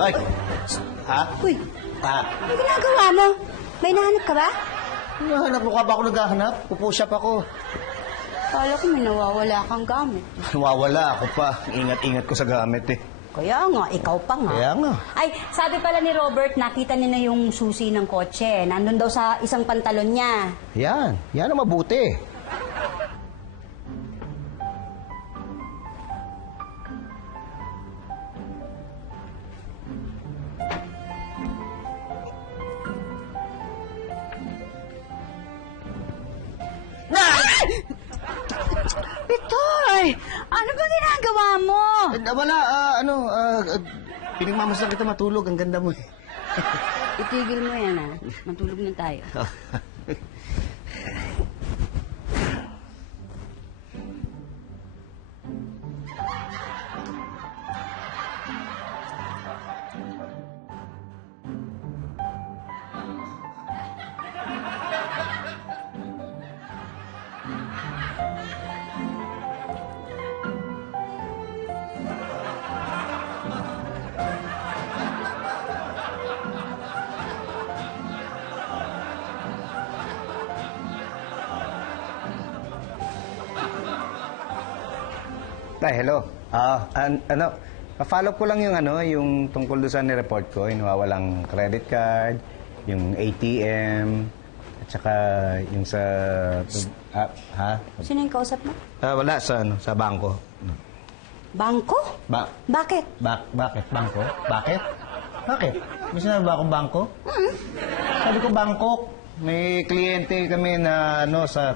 Ay! Ha? Uy, Ha? ano ginagawa mo? May nahanap ka ba? Nahanap mo ka ba ako naghahanap? Pupusyap ako. Kala ko may nawawala kang gamit. Nawawala ako pa. Ingat-ingat ko sa gamit eh. Kaya nga, ikaw pa nga. Kaya nga. Ay, sabi pala ni Robert, nakita niya na yung susi ng kotse. Nandun daw sa isang pantalon niya. Yan. Yan ang mabuti. Pitoy! Ano ba ginagawa mo? Wala, pinagmamasdan kita matulog. Ang ganda mo eh. Itigil mo yan, Matulog na tayo. Tay, hello. Pa-follow ko lang yung yung tungkol doon sa ni-report ko, yung nawawalang credit card, yung ATM, at saka yung sa... ha? Sino yung kausap mo? Wala, sa bangko. Bangko? Bakit? Bakit? Bangko? Bakit? Bakit? May sinabi ba akong bangko? Sabi ko Bangkok. May kliyente kami na sa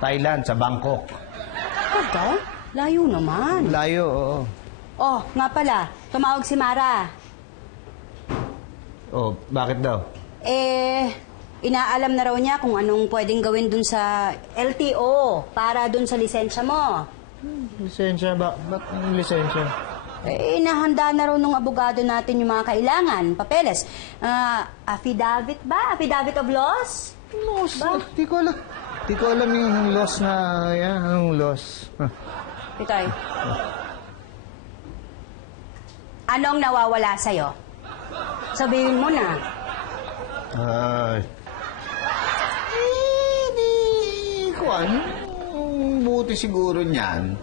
Thailand, sa Bangkok. Ikaw? Layo naman. Layo, oo. Oh, nga pala. Tumawag si Mara. Oh, bakit daw? Inaalam na raw niya kung anong pwedeng gawin dun sa LTO para dun sa lisensya mo. Lisensya ba? Ba't ang lisensya? Nahanda na raw nung abogado natin yung mga kailangan, papeles. Affidavit ba? Affidavit of loss? Loss? Ba? Di ko alam. Di ko alam yung loss na yan. Anong loss? Pitoy. Anong nawawala sa'yo? Sabihin mo na. Ay. Di ko ano. Buti siguro niyan.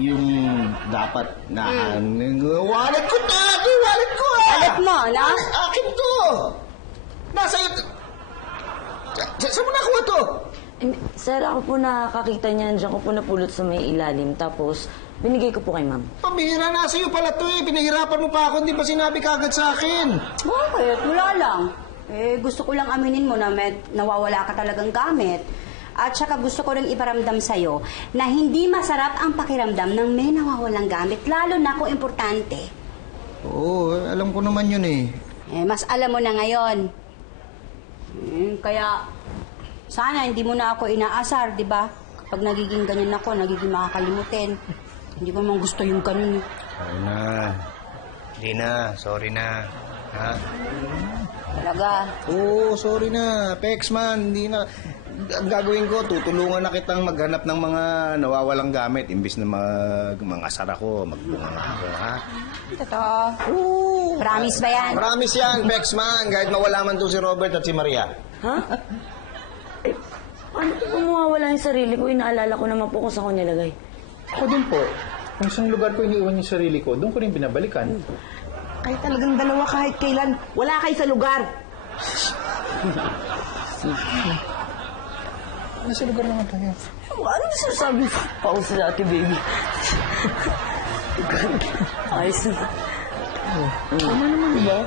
Yung dapat na... Wallet ko to! Wallet ko! Wallet mo, no? Akin to! Nasa iyo... Saan mo nakuha to? Sir, ako po nakakita niyan. Diyan ko po napulot sa may ilalim. Tapos, binigay ko po kay ma'am. Pambihira, nasa iyo pala to eh. Pinahirapan mo pa ako. Hindi ba sinabi kagad sa akin? Bakit? Wala lang. Gusto ko lang aminin mo na nawawala ka talagang gamit. At saka gusto ko rin iparamdam sa'yo na hindi masarap ang pakiramdam ng may nawawalang gamit, lalo na kung importante. Oo, alam ko naman yun eh. Mas alam mo na ngayon. Kaya, sana hindi mo na ako inaasar, di ba? Kapag nagiging ganyan ako, nagiging makakalimutin. Hindi ko naman gusto yung ganun. Sorry na. Hindi na. Sorry na. Ha? Talaga. Oo, sorry na. Pex man, hindi na. Ang gagawin ko, tutulungan na kitang maghanap ng mga nawawalang gamit imbis na mangasar ako, magbunga ako, ha? Totoo. Oo. Promise ba yan? Promise yan, Pex man. Kahit mawala man to si Robert at si Maria. Ha? Paano po mawawala yung sarili ko? Inaalala ko naman po kung saan ko nilagay. Ako din po. Kung isang lugar ko iniiwan yung sarili ko, doon ko rin binabalikan. Kahit talagang dalawa kahit kailan, wala kayo sa lugar. Nasa lugar naman tayo. Ano sinasabi ko? Pause na ate, baby. Ayos na. Tama naman, di ba?